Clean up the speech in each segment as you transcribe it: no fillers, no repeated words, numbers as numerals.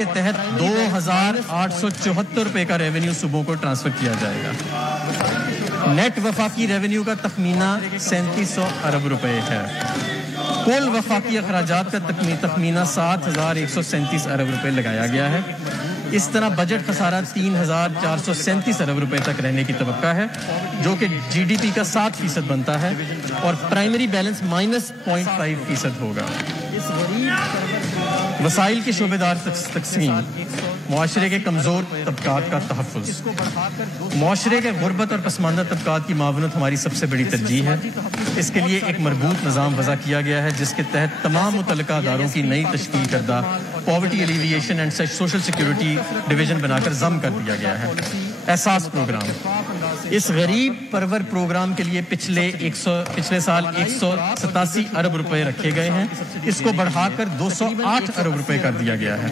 کے تحت 2,874 روپے کا ریونیو صوبوں کو ٹرانسفر کیا جائے گا. نیٹ وفاقی ریونیو کا تخمینہ 3700 ارب روپے ہے. کل وفاقی اخراجات کا تخمینہ 7,137 ارب روپے لگایا گیا ہے. اس طرح بجٹ خسارہ 3,437 ارب روپے تک رہنے کی توقع ہے, جو کہ جی ڈی پی کا 7% بنتا ہے, اور پرائمری بیلنس -0.5% ہوگا. وسائل کے شعبے دار تقسیم, معاشرے کے کمزور طبقات کا تحفظ. معاشرے کے غربت اور پسماندہ طبقات کی معاونت ہماری سب سے بڑی ترجیح ہے. اس کے لیے ایک مربوط نظام وضع کیا گیا ہے, جس کے تحت تمام متعلقہ اداروں کی نئی تشکیل کردہ poverty alleviation and social security division بنا کر ضم کر دیا گیا ہے. احساس پروگرام, اس غریب پرور پروگرام کے لیے پچھلے سال 187 ارب روپے رکھے گئے ہیں. اس کو بڑھا کر 208 ارب روپے کر دیا گیا ہے,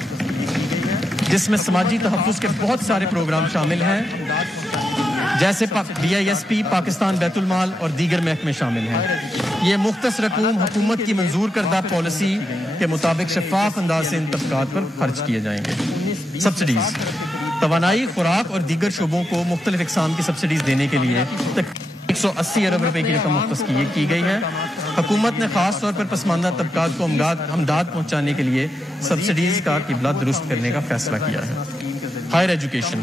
جس میں سماجی تحفظ کے بہت سارے پروگرام شامل ہیں, جیسے BISP, پاکستان بیت المال اور دیگر محکمے شامل ہیں. یہ مختص رقوم حکومت کی منظور کردہ پالیسی کے مطابق شفاف انداز سے ان طبقات پر خرچ کیے جائیں گے. سبسڈیز, توانائی, خوراک اور دیگر شعبوں کو مختلف اقسام کی سبسڈیز دینے کے لیے 180 ارب روپے کی رقم مختص کی گئی ہے. حکومت نے خاص طور پر پسماندہ طبقات کو امداد پہنچانے کے لیے سبسڈیز کا قبلہ درست کرنے کا فیصلہ کیا ہے. ہائر ایجوکیشن,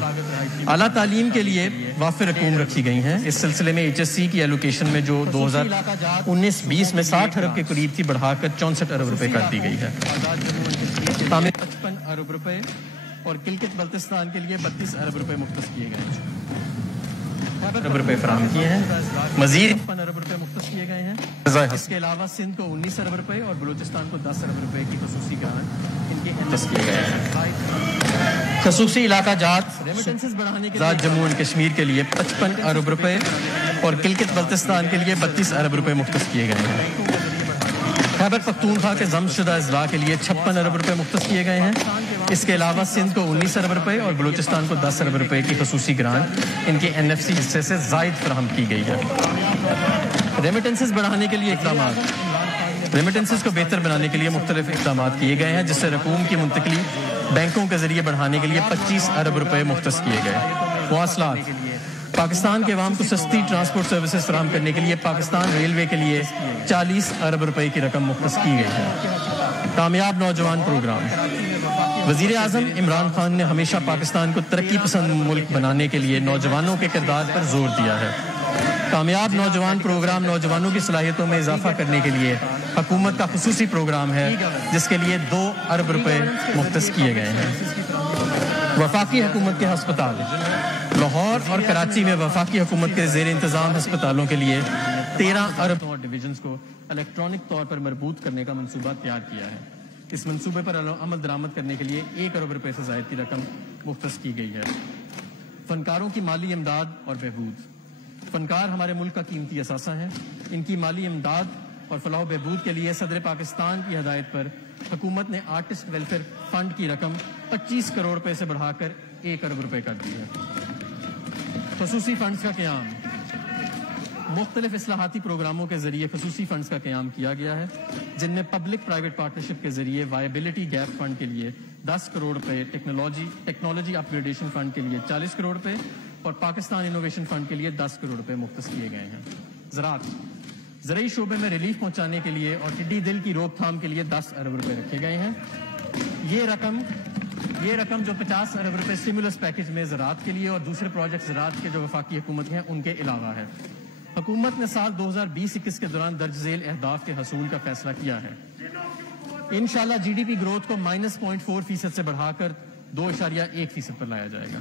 اعلیٰ تعلیم کے لیے وافر رقوم رکھی گئی ہیں. اس سلسلے میں HSC کی ایلوکیشن میں جو 2019-20 میں 60 ارب کے قریب تھی, بڑھا کر 64 ارب روپے کر دی گئی ہے. تعمیر 55 ارب روپے اور کلکت بلتستان کے لیے 32 ارب روپے مختص کیے گئے ہیں. ارب روپے فراہم کیے ہیں. مزید 55 ارب روپے مختص کیے گئے ہیں. اس کے علاوہ سندھ کو 19 ارب روپے اور بلوچستان کو 10 ارب روپے کی خصوصی گرانٹ ان کے مختص کیے گئے ہیں. خصوصی علاقہ جات جموں اینڈ کشمیر کے لیے 55 ارب روپے اور کلکت بلتستان کے لیے 32 ارب روپے مختص کیے گئے ہیں. خیبر پختونخوا کے ضم شدہ اضلاع کے لیے 56 ارب روپے مختص کیے گئے ہیں. اس کے علاوہ سندھ کو 19 ارب روپے اور بلوچستان کو 10 ارب روپے کی خصوصی گرانٹ ان کے NFC حصے سے زائد فراہم کی گئی ہے. ریمیٹنسز بڑھانے کے لیے اقدامات, ریمیٹنسز کو بہتر بنانے کے لیے مختلف اقدامات کیے گئے ہیں, جس سے رقوم کی منتقلی بینکوں کے ذریعے بڑھانے کے لیے 25 ارب روپے مختص کیے گئے. مواصلات, پاکستان کے عوام کو سستی ٹرانسپورٹ سروسز فراہم کرنے کے لیے پاکستان ریلوے کے لیے 40 ارب روپے کی رقم مختص کی گئی ہے. کامیاب نوجوان پروگرام, وزیر اعظم عمران خان نے ہمیشہ پاکستان کو ترقی پسند ملک بنانے کے لیے نوجوانوں کے کردار پر زور دیا ہے. کامیاب نوجوان پروگرام نوجوانوں کی صلاحیتوں میں اضافہ کرنے کے لیے حکومت کا خصوصی پروگرام ہے, جس کے لیے 2 ارب روپے مختص کیے گئے ہیں. وفاقی حکومت کے ہسپتال, لاہور اور کراچی میں وفاقی حکومت کے زیر انتظام ہسپتالوں کے لیے 13 ارب ڈویژنز کو الیکٹرانک طور پر مربوط کرنے کا منصوبہ تیار کیا ہے. اس منصوبے پر عمل درآمد کرنے کے لیے 1 ارب روپے سے زائد کی رقم مختص کی گئی ہے. فنکاروں کی مالی امداد اور بہبود, فنکار ہمارے ملک کا قیمتی اثاثہ ہیں. ان کی مالی امداد اور فلاح و بہبود کے لیے صدر پاکستان کی ہدایت پر حکومت نے آرٹسٹ ویلفیئر فنڈ کی رقم 25 کروڑ روپے سے بڑھا کر 1 ارب روپے کر دی ہے. خصوصی فنڈز کا قیام, مختلف اصلاحاتی پروگراموں کے ذریعے خصوصی فنڈز کا قیام کیا گیا ہے, جن میں پبلک پرائیویٹ پارٹنرشپ کے ذریعے وائبلٹی گیپ فنڈ کے لیے 10 کروڑ روپے, ٹیکنالوجی اپ گریڈیشن فنڈ کے لیے 40 کروڑ روپے اور پاکستان انوویشن فنڈ کے لیے 10 کروڑ روپے مختص کیے گئے ہیں. زراعت, زرعی شعبے میں ریلیف پہنچانے کے لیے اور ٹڈی دل کی روک تھام کے لیے 10 ارب روپے رکھے گئے ہیں. یہ رقم جو 50 ارب روپے اسٹیمولس پیکج میں زراعت کے لیے اور دوسرے پروجیکٹ زراعت کے جو وفاقی حکومت ہیں ان کے علاوہ ہے. حکومت نے سال 2020-21 کے دوران درج ذیل اہداف کے حصول کا فیصلہ کیا ہے. انشاءاللہ GDP گروتھ کو -0.4% سے بڑھا کر 2.1% پر لایا جائے گا.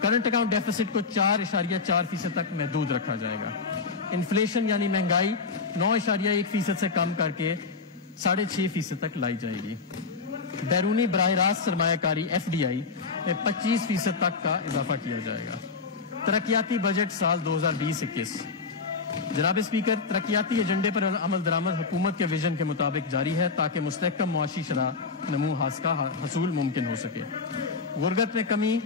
کرنٹ اکاؤنٹ ڈیفیسٹ کو 4.4% تک محدود رکھا جائے گا. انفلیشن یعنی مہنگائی 9.1% سے کم کر کے 6.5% تک لائی جائے گی. بیرونی براہ راست سرمایہ کاری FDI میں 25% تک کا اضافہ کیا جائے گا. ترقیاتی بجٹ سال 2020-21. جناب اسپیکر, ترقیاتی ایجنڈے پر عمل درآمد حکومت کے ویژن کے مطابق جاری ہے تاکہ مستحکم معاشی شرح نمو کا حصول ممکن ہو سکے. غربت میں کمی,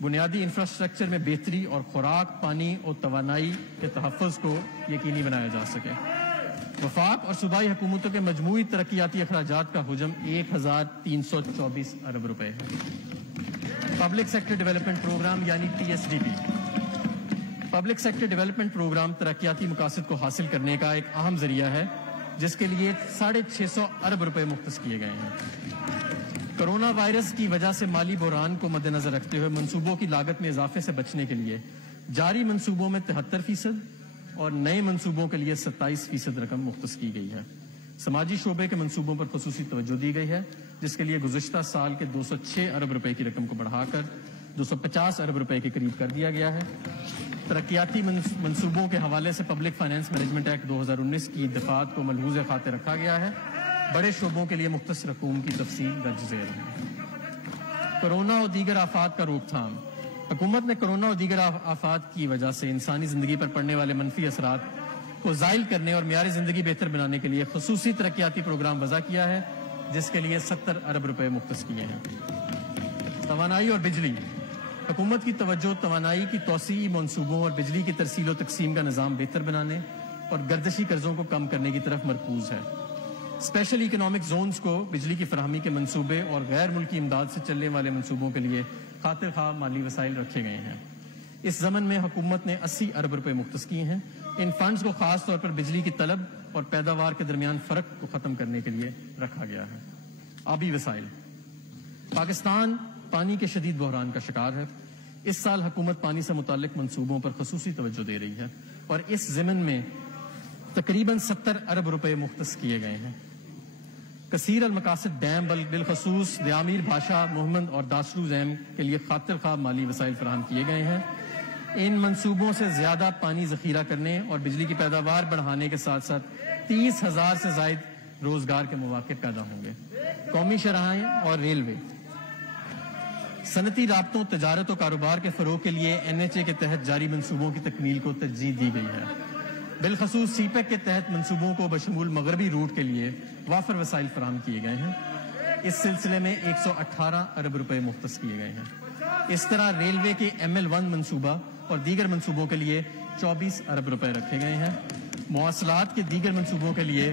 بنیادی انفراسٹرکچر میں بہتری اور خوراک, پانی اور توانائی کے تحفظ کو یقینی بنایا جا سکے. وفاق اور صوبائی حکومتوں کے مجموعی ترقیاتی اخراجات کا حجم 1324 ارب روپے ہے۔ پبلک سیکٹر ڈیولپمنٹ پروگرام یعنی PSDP۔ Public sector development program ترقیاتی مقاصد کو حاصل کرنے کا ایک اہم ذریعہ ہے جس کے لیے 650 ارب روپے مختص کیے گئے ہیں۔ کرونا وائرس کی وجہ سے مالی بحران کو مد نظر رکھتے ہوئے منصوبوں کی لاگت میں اضافے سے بچنے کے لیے جاری منصوبوں میں 73% اور نئے منصوبوں کے لیے 27% رقم مختص کی گئی ہے۔ سماجی شعبے کے منصوبوں پر خصوصی توجہ دی گئی ہے جس کے لیے گزشتہ سال کے 206 ارب روپے کی رقم کو بڑھا کر 250 ارب روپے کے قریب کر دیا گیا ہے۔ ترقیاتی منصوبوں کے حوالے سے پبلک فائنانس مینجمنٹ ایکٹ 2019 کی دفعات کو ملحوظ خاطر رکھا گیا ہے۔ بڑے شعبوں کے لیے مختص رقوم کی تفصیل درج ذیل ہے۔ کورونا اور دیگر آفات کا روک تھام۔ حکومت نے کورونا اور دیگر آفات کی وجہ سے انسانی زندگی پر پڑنے والے منفی اثرات کو زائل کرنے اور معیار زندگی بہتر بنانے کے لیے خصوصی ترقیاتی پروگرام وضع کیا ہے جس کے لیے 70 ارب روپے مختص کیے ہیں۔ توانائی اور بجلی۔ حکومت کی توجہ توانائی کی توسیعی منصوبوں اور بجلی کی ترسیل و تقسیم کا نظام بہتر بنانے اور گردشی قرضوں کو کم کرنے کی طرف مرکوز ہے۔ اسپیشل اکنامک زونز کو بجلی کی فراہمی کے منصوبے اور غیر ملکی امداد سے چلنے والے منصوبوں کے لیے خاطر خواہ مالی وسائل رکھے گئے ہیں۔ اس ضمن میں حکومت نے 80 ارب روپے مختص کیے ہیں۔ ان فنڈز کو خاص طور پر بجلی کی طلب اور پیداوار کے درمیان فرق کو ختم کرنے کے لیے رکھا گیا ہے۔ آبی وسائل۔ پاکستان پانی کے شدید بحران کا شکار ہے۔ اس سال حکومت پانی سے متعلق منصوبوں پر خصوصی توجہ دے رہی ہے اور اس ضمن میں تقریباً 70 ارب روپے مختص کیے گئے ہیں۔ کثیر المقاصد ڈیم بالخصوص دیامیر بھاشا محمد اور داسرو ڈیم کے لیے خاطر خواہ مالی وسائل فراہم کیے گئے ہیں۔ ان منصوبوں سے زیادہ پانی ذخیرہ کرنے اور بجلی کی پیداوار بڑھانے کے ساتھ ساتھ 30,000 سے زائد روزگار کے مواقع پیدا ہوں گے۔ قومی شاہراہیں اور ریلوے۔ صنعتی رابطوں، تجارت و کاروبار کے فروغ کے لیے NHA کے تحت جاری منصوبوں کی تکمیل کو ترجیح دی گئی ہے۔ بالخصوص CPEC کے تحت منصوبوں کو بشمول مغربی روٹ کے لیے وافر وسائل فراہم کیے گئے ہیں۔ اس سلسلے میں 118 ارب روپے مختص کیے گئے ہیں۔ اس طرح ریلوے کے ML1 منصوبہ اور دیگر منصوبوں کے لیے 24 ارب روپے رکھے گئے ہیں۔ مواصلات کے دیگر منصوبوں کے لیے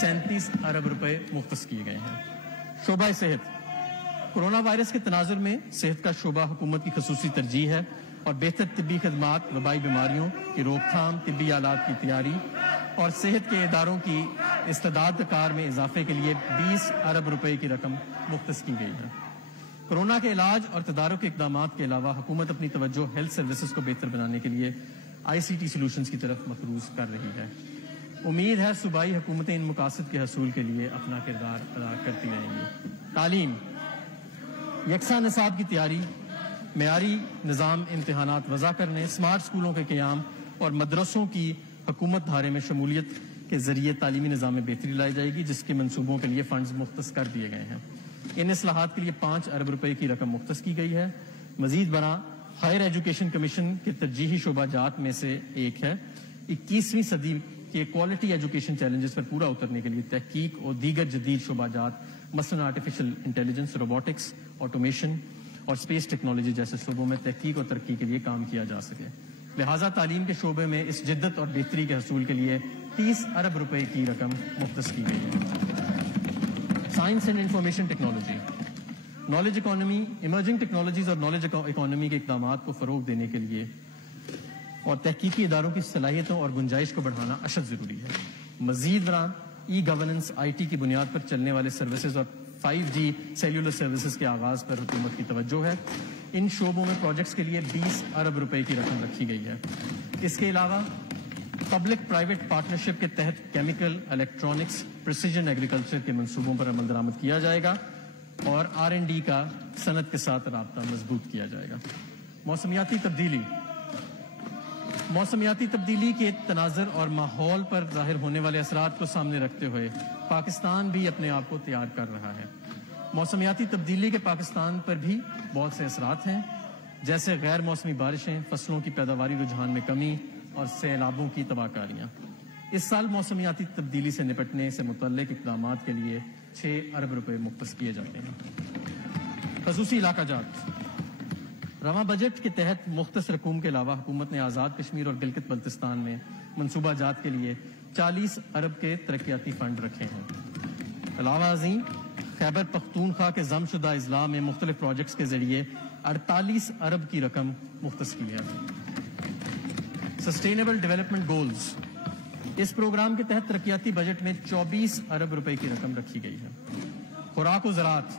37 ارب روپے مختص کیے گئے ہیں۔ شعبہ صحت۔ کورونا وائرس کے تناظر میں صحت کا شعبہ حکومت کی خصوصی ترجیح ہے اور بہتر طبی خدمات، وبائی بیماریوں کی روک تھام، طبی آلات کی تیاری اور صحت کے اداروں کی استعداد کار میں اضافے کے لیے 20 ارب روپے کی رقم مختص کی گئی ہے۔ کورونا کے علاج اور تدارک کے اقدامات کے علاوہ حکومت اپنی توجہ ہیلتھ سروسز کو بہتر بنانے کے لیے ICT سولوشنز کی طرف مقروض کر رہی ہے۔ امید ہے صوبائی حکومتیں ان مقاصد کے حصول کے لیے اپنا کردار ادا کرتی رہیں گی۔ تعلیم۔ یکساں نصاب کی تیاری، معیاری نظام امتحانات وضع کرنے، اسمارٹ اسکولوں کے قیام اور مدرسوں کی حکومت دھارے میں شمولیت کے ذریعے تعلیمی نظام میں بہتری لائی جائے گی جس کے منصوبوں کے لیے فنڈز مختص کر دیے گئے ہیں۔ ان اصلاحات کے لیے 5 ارب روپے کی رقم مختص کی گئی ہے۔ مزید برآں ہائر ایجوکیشن کمیشن کے ترجیحی شعبہ جات میں سے ایک ہے۔ 21ویں صدی کے کوالٹی ایجوکیشن چیلنجز پر پورا اترنے کے لیے تحقیق اور دیگر جدید شعبہ جات مثلاً آرٹیفیشل انٹیلیجنس، روبوٹکس، آٹومیشن اور اسپیس ٹیکنالوجی جیسے شعبوں میں تحقیق اور ترقی کے لیے کام کیا جا سکے۔ لہٰذا تعلیم کے شعبے میں اس جدت اور بہتری کے حصول کے لیے 30 ارب روپے کی رقم مختص کی گئی ہے۔ Science and information technology. Knowledge economy, emerging technologies اور نالج اکانومی کے اقدامات کو فروغ دینے کے لیے اور تحقیقی اداروں کی صلاحیتوں اور گنجائش کو بڑھانا اشد ضروری ہے۔ مزید برآں ای گورننس، IT کی بنیاد پر چلنے والے سروسز اور 5G سیلولر سروسز کے آغاز پر حکومت کی توجہ ہے۔ ان شعبوں میں پروجیکٹس کے لیے 20 ارب روپے کی رقم رکھی گئی ہے۔ اس کے علاوہ پبلک پرائیویٹ پارٹنرشپ کے تحت کیمیکل، الیکٹرانکس، پریسیجن ایگریکلچر کے منصوبوں پر عمل درآمد کیا جائے گا اور R&D کا صنعت کے ساتھ رابطہ مضبوط کیا جائے گا۔ موسمیاتی تبدیلی۔ موسمیاتی تبدیلی کے تناظر اور ماحول پر ظاہر ہونے والے اثرات کو سامنے رکھتے ہوئے پاکستان بھی اپنے آپ کو تیار کر رہا ہے۔ موسمیاتی تبدیلی کے پاکستان پر بھی بہت سے اثرات ہیں جیسے غیر موسمی بارشیں، فصلوں کی پیداواری رجحان میں کمی اور سیلابوں کی تباہ کاریاں۔ اس سال موسمیاتی تبدیلی سے نپٹنے سے متعلق اقدامات کے لیے 6 ارب روپے مختص کیے جاتے ہیں۔ خصوصی علاقہ جات۔ رواں بجٹ کے تحت مختص رقوم کے علاوہ حکومت نے آزاد کشمیر اور گلگت بلتستان میں منصوبہ جات کے لیے 40 ارب کے ترقیاتی فنڈ رکھے ہیں۔ علاوہ ازیں خیبر پختونخوا کے ضم شدہ اضلاع میں مختلف پروجیکٹس کے ذریعے 48 ارب کی رقم مختص کی ہے۔ سسٹینیبل ڈیولپمنٹ گولز، اس پروگرام کے تحت ترقیاتی بجٹ میں 24 ارب روپے کی رقم رکھی گئی ہے۔ خوراک و زراعت،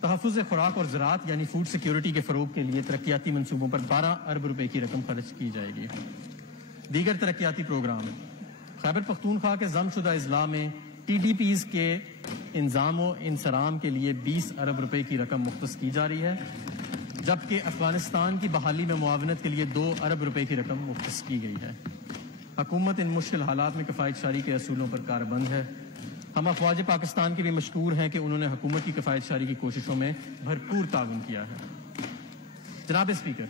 تحفظ خوراک اور زراعت یعنی فوڈ سیکیورٹی کے فروغ کے لیے ترقیاتی منصوبوں پر 12 ارب روپے کی رقم خرچ کی جائے گی۔ دیگر ترقیاتی پروگرام، خیبر پختونخوا کے ضم شدہ اضلاع میں ٹی ڈی پیز کے انضام و انصرام کے لیے 20 ارب روپے کی رقم مختص کی جا رہی ہے، جبکہ افغانستان کی بحالی میں معاونت کے لیے 2 ارب روپے کی رقم مختص کی گئی ہے۔ حکومت ان مشکل حالات میں کفایت شاری کے اصولوں پر کاربند ہے۔ ہم افواج پاکستان کے بھی مشکور ہیں کہ انہوں نے حکومت کی کفایت شاری کی کوششوں میں بھرپور تعاون کیا ہے۔ جناب اسپیکر،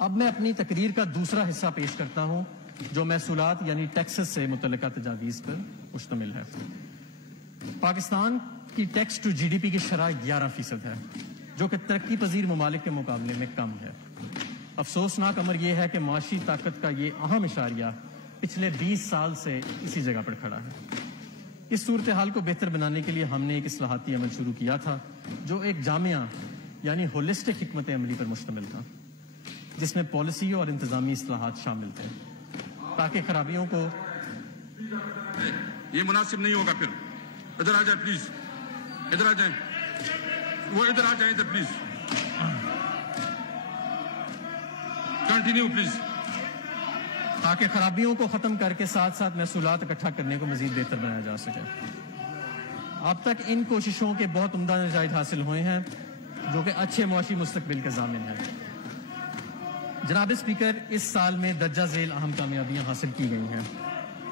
اب میں اپنی تقریر کا دوسرا حصہ پیش کرتا ہوں جو محصولات یعنی ٹیکسز سے متعلقہ تجاویز پر مشتمل ہے۔ پاکستان کی tax to G D P کی شرح 11% ہے، جو کہ ترقی پذیر ممالک کے مقابلے میں کم ہے۔ افسوسناک امر یہ ہے کہ معاشی طاقت کا یہ اہم اشاریہ پچھلے 20 سال سے اسی جگہ پر کھڑا ہے۔ اس صورتحال کو بہتر بنانے کے لیے ہم نے ایک اصلاحاتی عمل شروع کیا تھا جو ایک جامعہ یعنی ہولسٹک حکمت عملی پر مشتمل تھا، جس میں پالیسی اور انتظامی اصلاحات شامل تھے تاکہ خرابیوں کو یہ مناسب نہیں ہوگا۔ پھر ادھر آ جائیں پلیز، ادھر آ جائیں، وہ ادھر آ جائیں ادھر پلیز، کنٹینیو پلیز، تاکہ خرابیوں کو ختم کر کے ساتھ ساتھ محصولات اکٹھا کرنے کو مزید بہتر بنایا جا سکے۔ اب تک ان کوششوں کے بہت عمدہ نتائج حاصل ہوئے ہیں جو کہ اچھے معاشی مستقبل کے ضامن ہیں۔ جناب اسپیکر، اس سال میں درجہ ذیل اہم کامیابیاں حاصل کی گئی ہیں۔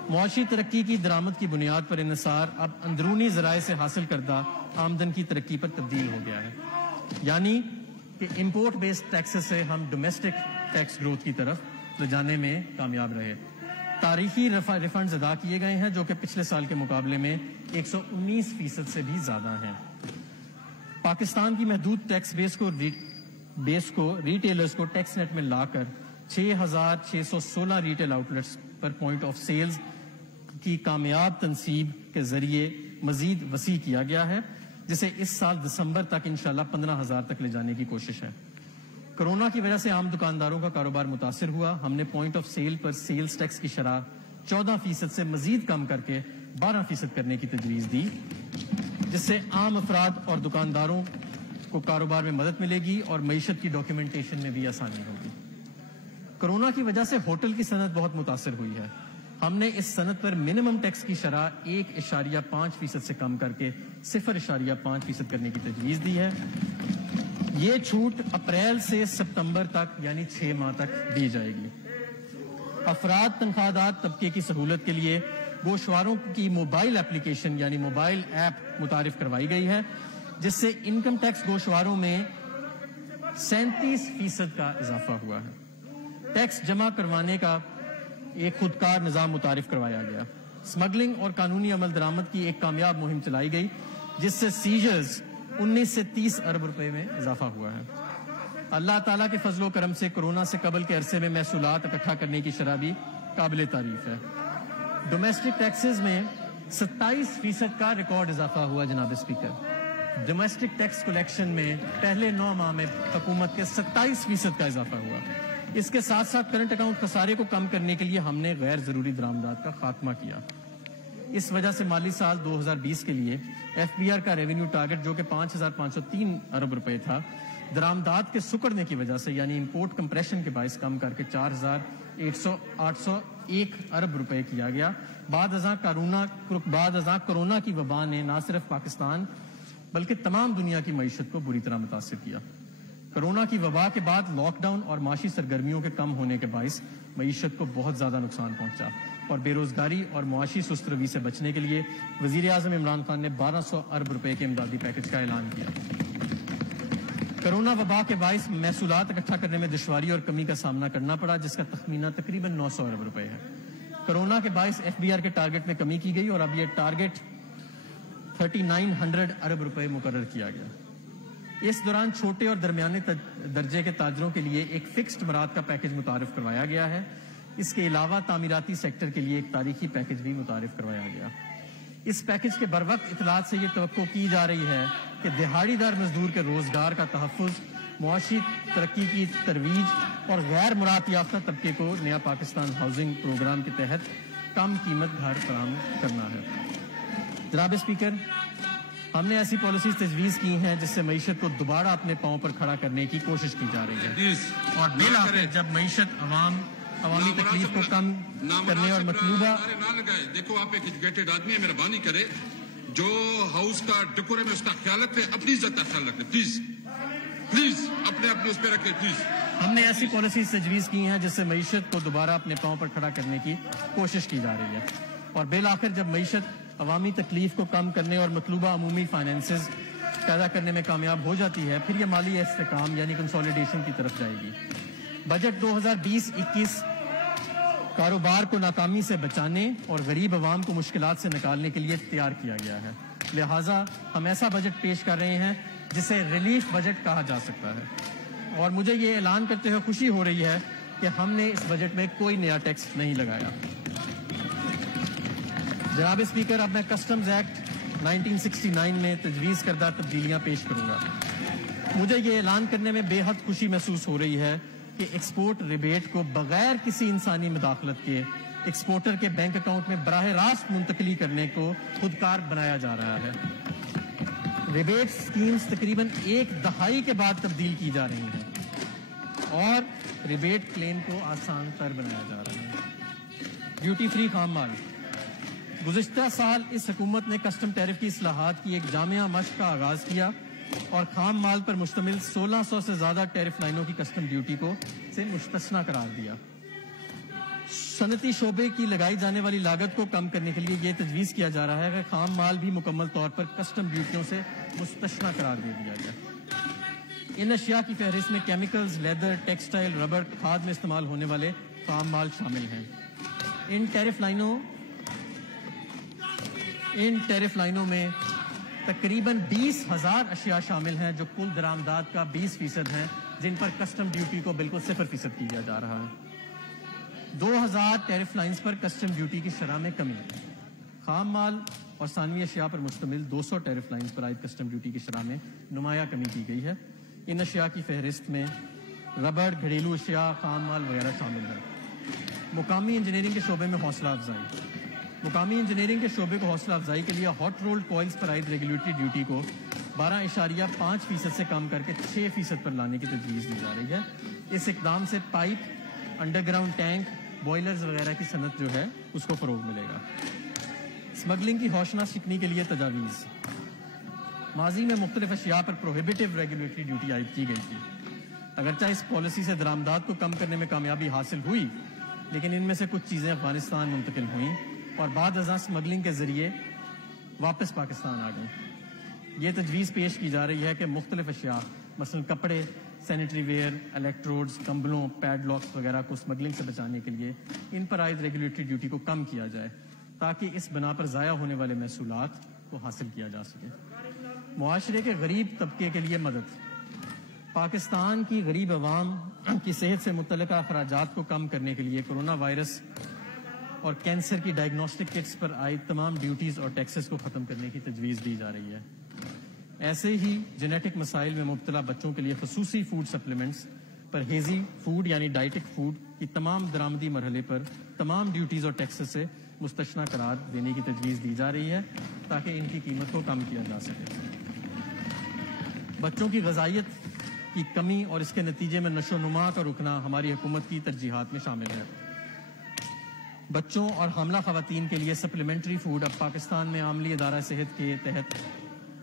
معاشی ترقی کی درآمد کی بنیاد پر انحصار اب اندرونی ذرائع سے حاصل کردہ آمدن کی ترقی پر تبدیل ہو گیا ہے، یعنی کہ امپورٹ بیسڈ ٹیکسز سے ہم ڈومیسٹک ٹیکس گروتھ کی طرف لے جانے میں کامیاب رہے۔ تاریخی ریفنڈز ادا کیے گئے ہیں جو کہ پچھلے سال کے مقابلے میں 119% سے بھی زیادہ ہیں۔ پاکستان کی محدود ٹیکس بیس کو ریٹیلرز کو ٹیکس نیٹ میں لا کر 6,616 ریٹیل آؤٹلیٹس پر پوائنٹ آف سیلز کی کامیاب تنصیب کے ذریعے مزید وسیع کیا گیا ہے، جسے اس سال دسمبر تک انشاءاللہ 15,000 تک لے جانے کی کوشش ہے۔ کرونا کی وجہ سے عام دکانداروں کا کاروبار متاثر ہوا۔ ہم نے پوائنٹ آف سیل پر سیلز ٹیکس کی شرح 14% سے مزید کم کر کے 12% کرنے کی تجویز دی، جس سے عام افراد اور دکانداروں کو کاروبار میں مدد ملے گی اور معیشت کی ڈاکیومنٹیشن میں بھی آسانی ہوگی۔ کرونا کی وجہ سے ہوٹل کی صنعت بہت متاثر ہوئی ہے۔ ہم نے اس صنعت پر منیمم ٹیکس کی شرح 1.5% سے کم کر کے 0.5% کرنے کی تجویز دی ہے۔ یہ چھوٹ اپریل سے ستمبر تک یعنی 6 ماہ تک دی جائے گی۔ افراد تنخواہ دار طبقے کی سہولت کے لیے گوشواروں کی موبائل اپلیکیشن یعنی موبائل ایپ متعارف کروائی گئی ہے، جس سے انکم ٹیکس گوشواروں میں 37% کا اضافہ ہوا ہے۔ ٹیکس جمع کروانے کا ایک خودکار نظام متعارف کروایا گیا۔ سمگلنگ اور قانونی عمل درآمد کی ایک کامیاب مہم چلائی گئی، جس سے سیجرز 19 سے 30 ارب روپے میں اضافہ ہوا ہے۔ اللہ تعالیٰ کے فضل و کرم سے کورونا سے قبل کے عرصے میں محصولات اکٹھا کرنے کی شرح بھی قابل تعریف ہے۔ ڈومیسٹک ٹیکسز میں 27% کا ریکارڈ اضافہ ہوا۔ جناب اسپیکر، ڈومیسٹک ٹیکس کلیکشن میں پہلے 9 ماہ میں حکومت کے 27% کا اضافہ ہوا۔ اس کے ساتھ ساتھ کرنٹ اکاؤنٹ خسارے کو کم کرنے کے لیے ہم نے غیر ضروری درآمدات کا خاتمہ کیا۔ اس وجہ سے مالی سال 2020 کے لیے ایف بی آر کا ریونیو ٹارگٹ جو کہ 5,503 ارب روپے تھا، درآمدات کے سکڑنے کی وجہ سے یعنی امپورٹ کمپریشن کے باعث کم کر کے 4,801 ارب روپے کیا گیا۔ بعد ازاں کورونا کی وبا نے نہ صرف پاکستان بلکہ تمام دنیا کی معیشت کو بری طرح متاثر کیا۔ کرونا کی وبا کے بعد لاک ڈاؤن اور معاشی سرگرمیوں کے کم ہونے کے باعث معیشت کو بہت زیادہ نقصان پہنچا اور بے روزگاری اور معاشی سست روی سے بچنے کے لیے وزیر اعظم عمران خان نے 1,200 ارب روپے کے امدادی پیکج کا اعلان کیا۔ کرونا وبا کے باعث محصولات اکٹھا کرنے میں دشواری اور کمی کا سامنا کرنا پڑا، جس کا تخمینہ تقریباً 900 ارب روپے ہے۔ کرونا کے باعث ایف بی آر کے ٹارگٹ میں کمی کی گئی اور اب یہ ٹارگٹ 3,900 ارب روپے مقرر کیا گیا۔ اس دوران چھوٹے اور درمیانے درجے کے تاجروں کے لیے ایک فکسڈ برآمد کا پیکج متعارف کروایا گیا ہے، اس کے علاوہ تعمیراتی سیکٹر کے لیے ایک تاریخی پیکج بھی متعارف کروایا گیا۔ اس پیکج کے بروقت اطلاعات سے یہ توقع کی جا رہی ہے کہ دہاڑی دار مزدور کے روزگار کا تحفظ، معاشی ترقی کی ترویج اور غیر مراعات یافتہ طبقے کو نیا پاکستان ہاؤسنگ پروگرام کے تحت کم قیمت گھر فراہم کرنا ہے۔ جناب اسپیکر، ہم نے ایسی پالیسیز تجویز کی ہیں جس سے معیشت کو دوبارہ اپنے پاؤں پر کھڑا کرنے کی کوشش کی جا رہی ہے، اور بالآخر جب معیشت عوامی تکلیف کو کم کرنے اور مطلوبہ دیکھو آپ ایک ایجوکیٹڈ آدمی ہے، مہربانی کرے جو ہاؤس کا ڈیکورم ہے اس کا خیال رکھے، اپنی عزت کا خیال رکھے، پلیز پلیز اپنے اس پہ رکھے پلیز۔ ہم نے ایسی پالیسیز تجویز کی ہیں جس سے معیشت کو دوبارہ اپنے پاؤں پر کھڑا کرنے کی کوشش کی جا رہی ہے، اور بالآخر جب معیشت عوامی تکلیف کو کم کرنے اور مطلوبہ عمومی فائنینسز پیدا کرنے میں کامیاب ہو جاتی ہے، پھر یہ مالی استحکام یعنی کنسولیڈیشن کی طرف جائے گی۔ بجٹ 2020-21 کاروبار کو ناکامی سے بچانے اور غریب عوام کو مشکلات سے نکالنے کے لیے تیار کیا گیا ہے، لہٰذا ہم ایسا بجٹ پیش کر رہے ہیں جسے ریلیف بجٹ کہا جا سکتا ہے، اور مجھے یہ اعلان کرتے ہوئے خوشی ہو رہی ہے کہ ہم نے اس بجٹ میں کوئی نیا ٹیکس نہیں لگایا۔ جناب اسپیکر، اب میں کسٹمز ایکٹ 1969 میں تجویز کردہ تبدیلیاں پیش کروں گا۔ مجھے یہ اعلان کرنے میں بے حد خوشی محسوس ہو رہی ہے کہ ایکسپورٹ ریبیٹ کو بغیر کسی انسانی مداخلت کے ایکسپورٹر کے بینک اکاؤنٹ میں براہ راست منتقلی کرنے کو خودکار بنایا جا رہا ہے۔ ریبیٹ سکیمز تقریباً ایک دہائی کے بعد تبدیل کی جا رہی ہیں اور ریبیٹ کلیم کو آسان تر بنایا جا رہا ہے۔ ڈیوٹی فری خام مال، گزشتہ سال اس حکومت نے کسٹم ٹیرف کی اصلاحات کی ایک جامع مشق کا آغاز کیا اور خام مال پر مشتمل 1600 سے زیادہ ٹیرف لائنوں کی کسٹم ڈیوٹی کو سے مستثنی قرار دیا۔ صنعتی شعبے کی لگائی جانے والی لاگت کو کم کرنے کے لیے یہ تجویز کیا جا رہا ہے کہ خام مال بھی مکمل طور پر کسٹم ڈیوٹیوں سے مستثنی قرار دے دیا جائے۔ ان اشیاء کی فہرست میں کیمیکلز، لیدر، ٹیکسٹائل، ربڑ، کھاد میں استعمال ہونے والے خام مال شامل ہیں۔ ان ٹیرف لائنوں میں تقریباً 20,000 اشیاء شامل ہیں جو کل درآمدات کا 20% ہیں، جن پر کسٹم ڈیوٹی کو بالکل 0% کیا جا رہا ہے۔ 2000 ٹیرف لائنز پر کسٹم ڈیوٹی کی شرح میں کمی، خام مال اور ثانوی اشیاء پر مشتمل 200 ٹیرف لائنز پر عائد کسٹم ڈیوٹی کی شرح میں نمایاں کمی کی گئی ہے۔ ان اشیاء کی فہرست میں ربڑ، گھریلو اشیاء، خام مال وغیرہ شامل ہے۔ مقامی انجینئرنگ کے شعبے میں حوصلہ افزائی، مقامی انجینئرنگ کے شعبے کو حوصلہ افزائی کے لیے ہاٹ رولڈ کوئلز پر عائد ریگولیٹری ڈیوٹی کو 12.5% سے کم کر کے 6% پر لانے کی تجویز دی جا رہی ہے۔ اس اقدام سے pipe, under ground tank, boilers وغیرہ کی صنعت جو ہے اس کو فروغ ملے گا۔ اسمگلنگ کی ہوشناک شکنی کے لیے تجاویز، ماضی میں مختلف اشیاء پر پروہیبیٹو ریگولیٹری ڈیوٹی عائد کی گئی تھی، اگرچہ اس پالیسی سے درآمدات کو کم کرنے میں کامیابی حاصل ہوئی، لیکن ان میں سے کچھ چیزیں افغانستان منتقل ہوئیں اور بعد ازاں اسمگلنگ کے ذریعے واپس پاکستان آ گئیں۔ یہ تجویز پیش کی جا رہی ہے کہ مختلف اشیاء مثلا کپڑے، سینیٹری ویئر، الیکٹروڈز، کمبلوں، پیڈ لاکس وغیرہ کو اسمگلنگ سے بچانے کے لیے ان پر عائد ریگولیٹری ڈیوٹی کو کم کیا جائے تاکہ اس بنا پر ضائع ہونے والے محصولات کو حاصل کیا جا سکے۔ معاشرے کے غریب طبقے کے لیے مدد، پاکستان کی غریب عوام کی صحت سے متعلقہ اخراجات کو کم کرنے کے لیے کورونا وائرس اور کینسر کی ڈائگنوسٹک کٹس پر عائد تمام ڈیوٹیز اور ٹیکسز کو ختم کرنے کی تجویز دی جا رہی ہے۔ ایسے ہی جینیٹک مسائل میں مبتلا بچوں کے لیے خصوصی فوڈ سپلیمنٹس، پرہیزی فوڈ یعنی ڈائٹک فوڈ کی تمام درآمدی مرحلے پر تمام ڈیوٹیز اور ٹیکسز سے مستثنی قرار دینے کی تجویز دی جا رہی ہے تاکہ ان کی قیمت کو کم کیا جا سکے۔ بچوں کی غذائیت کی کمی اور اس کے نتیجے میں نشو و نما کا رکنا ہماری حکومت کی ترجیحات میں شامل ہے۔ بچوں اور حاملہ خواتین کے لیے سپلیمنٹری فوڈ اب پاکستان میں عاملی ادارہ صحت کے تحت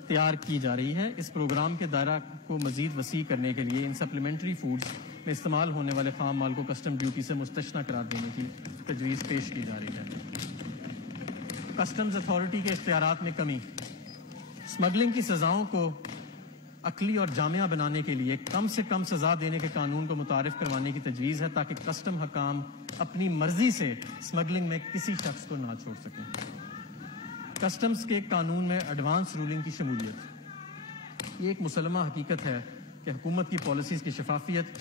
تیار کی جا رہی ہے۔ اس پروگرام کے دائرہ کو مزید وسیع کرنے کے لیے ان سپلیمنٹری فوڈز میں استعمال ہونے والے خام مال کو کسٹم ڈیوٹی سے مستثنی قرار دینے کی تجویز پیش کی جا رہی ہے۔ کسٹمز اتھارٹی کے اختیارات میں کمی، اسمگلنگ کی سزاؤں کو عقلی اور جامع بنانے کے لیے کم سے کم سزا دینے کے قانون کو متعارف کروانے کی تجویز ہے تاکہ کسٹم حکام اپنی مرضی سے اسمگلنگ میں کسی شخص کو نہ چھوڑ سکیں۔ کسٹمز کے قانون میں ایڈوانس رولنگ کی شمولیت، یہ ایک مسلمہ حقیقت ہے کہ حکومت کی پالیسیز کی شفافیت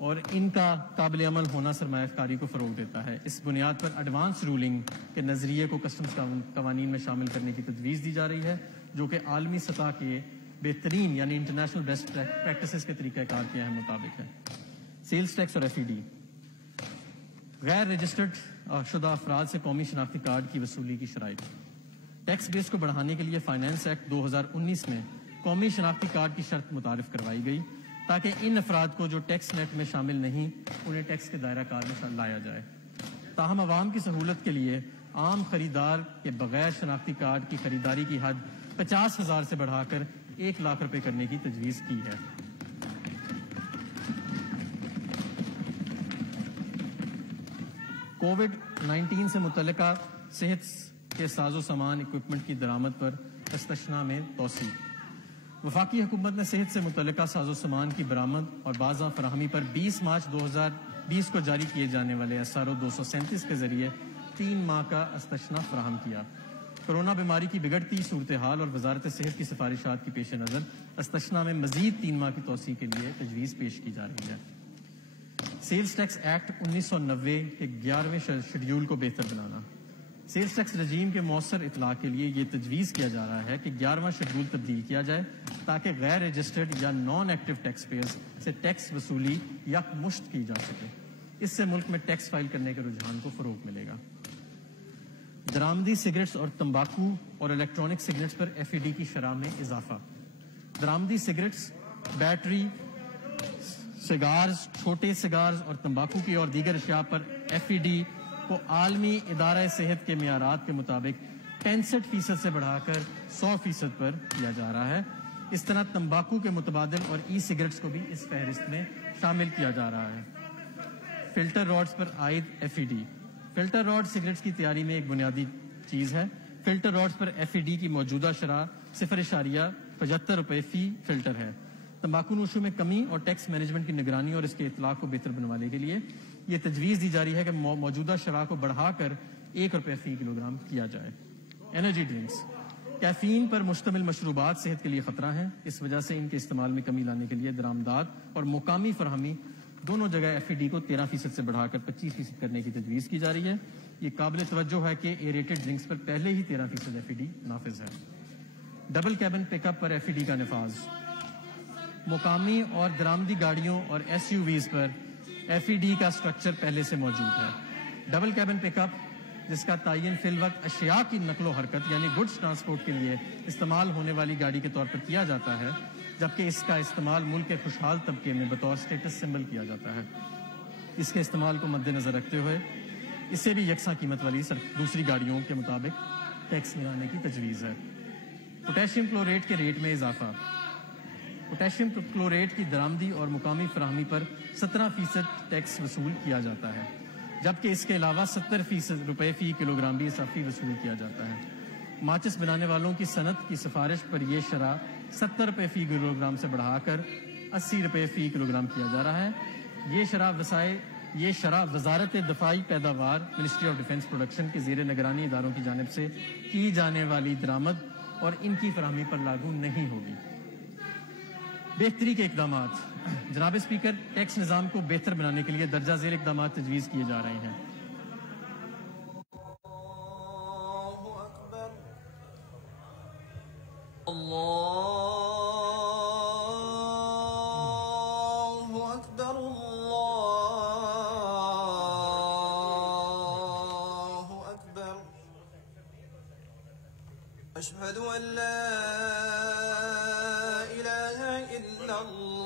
اور ان کا قابل عمل ہونا سرمایہ کاری کو فروغ دیتا ہے۔ اس بنیاد پر ایڈوانس رولنگ کے نظریے کو کسٹمز قوانین میں شامل کرنے کی تجویز دی جا رہی ہے، جو کہ عالمی سطح کے بہترین یعنی انٹرنیشنل بیسٹ پریکٹسز کے طریقہ کار کے اہم مطابق ہے۔ سیلز ٹیکس اور FED، غیر رجسٹرڈ شدہ افراد سے قومی شناختی کارڈ کی وصولی کی شرائط۔ ٹیکس بیس کو بڑھانے کے لیے فائنانس ایکٹ 2019 میں قومی شناختی کارڈ کی شرط متعارف کروائی گئی تاکہ ان افراد کو جو ٹیکس نیٹ میں شامل نہیں انہیں ٹیکس کے دائرہ کار میں لایا جائے۔ تاہم عوام کی سہولت کے لیے عام خریدار کے بغیر شناختی کارڈ کی خریداری کی حد 50,000 سے بڑھا کر 1 لاکھ روپے کرنے کی تجویز کی ہے۔ کووڈ-19 سے متعلقہ صحت کے ساز و سامان اکوپمنٹ کی درآمد پر استثناء میں توسیع۔ وفاقی حکومت نے صحت سے متعلقہ ساز و سامان کی برآمد اور بازاں فراہمی پر 20 مارچ 2020 کو جاری کیے جانے والے SRO 237 کے ذریعے 3 ماہ کا استثناء فراہم کیا۔ کرونا بیماری کی بگڑتی صورتحال اور وزارت صحت کی سفارشات کی پیش نظر استثناء میں مزید 3 ماہ کی توسیع کے لیے تجویز پیش کی جا رہی ہے۔ سیلز ٹیکس ایکٹ 1990 کے 11ویں شیڈول کو بہتر بنانا۔ سیلز ٹیکس رجیم کے مؤثر اطلاق کے لیے یہ تجویز کیا جا رہا ہے کہ 11واں شیڈول تبدیل کیا جائے تاکہ غیر رجسٹرڈ یا نان ایکٹیو ٹیکس پیئرز سے ٹیکس وصولی یکمشت کی جا سکے۔ اس سے ملک میں ٹیکس فائل کرنے کے رجحان کو فروغ ملے گا۔ درآمدی سگریٹس اور تمباکو اور الیکٹرانک سگریٹس پر FED کی شرح میں اضافہ۔ درآمدی سگریٹس، بیٹری سگارز، چھوٹے سگارز اور تمباکو کی اور دیگر اشیاء پر FED کو عالمی ادارہ صحت کے معیارات کے مطابق 65% سے بڑھا کر 100% پر کیا جا رہا ہے۔ اس طرح تمباکو کے متبادل اور سگریٹس کو بھی اس فہرست میں شامل کیا جا رہا ہے۔ فلٹر راڈز پر عائد FED۔ فلٹر راڈ سگریٹس کی تیاری میں ایک بنیادی چیز ہے۔ فلٹر راڈز پر FED کی موجودہ شرح 0.75 روپے فی فلٹر ہے۔ تمباکو نوشوں میں کمی اور ٹیکس مینجمنٹ کی نگرانی اور اس کے اطلاق کو بہتر بنوانے کے لیے یہ تجویز دی جا رہی ہے کہ موجودہ شرح کو بڑھا کر 1 روپے فی کلوگرام کیا جائے۔ انرجی ڈرنکس، کیفین پر مشتمل مشروبات صحت کے لیے خطرہ ہیں، اس وجہ سے ان کے استعمال میں کمی لانے کے لیے درآمدات اور مقامی فراہمی دونوں جگہ FED کو 13% سے بڑھا کر 25% کرنے کی تجویز کی جا رہی ہے۔ یہ قابل توجہ ہے کہ ایریٹڈ ڈرنکس پر پہلے ہی 13% FED نافذ ہے۔ ڈبل کیبن پک اپ پر FED کا نفاذ۔ مقامی اور درآمدی گاڑیوں اور SUVs پر FED کا سٹرکچر پہلے سے موجود ہے۔ ڈبل کیبن پک اپ جس کا تعین فی الوقت اشیاء کی نقل و حرکت یعنی گڈز ٹرانسپورٹ کے لیے استعمال ہونے والی گاڑی کے طور پر کیا جاتا ہے، جبکہ اس کا استعمال ملک کے خوشحال طبقے میں بطور سٹیٹس سمبل کیا جاتا ہے۔ اس کے استعمال کو مد نظر رکھتے ہوئے اس سے بھی یکساں قیمت والی دوسری گاڑیوں کے مطابق ٹیکس ملانے کی تجویز ہے۔ پوٹیشیم کلوریٹ کے ریٹ میں اضافہ۔ پوٹیشیم کلوریٹ کی درآمدی اور مقامی فراہمی پر 17% ٹیکس وصول کیا جاتا ہے، جبکہ اس کے علاوہ 70% روپے فی کلوگرام بھی اضافی وصول کیا جاتا ہے۔ ماچس بنانے والوں کی صنعت کی سفارش پر یہ شرح 70 روپے فی کلوگرام سے بڑھا کر 80 روپے فی کلوگرام کیا جا رہا ہے۔ یہ شرح وزارت دفاعی پیداوار منسٹری آف ڈیفنس پروڈکشن کے زیر نگرانی اداروں کی جانب سے کی جانے والی درآمد اور ان کی فراہمی پر لاگو نہیں ہوگی۔ بہتری کے اقدامات۔ جناب اسپیکر، ٹیکس نظام کو بہتر بنانے کے لیے درجہ ذیل اقدامات تجویز کیے جا رہے ہیں۔ أشهد أن لا إله إلا الله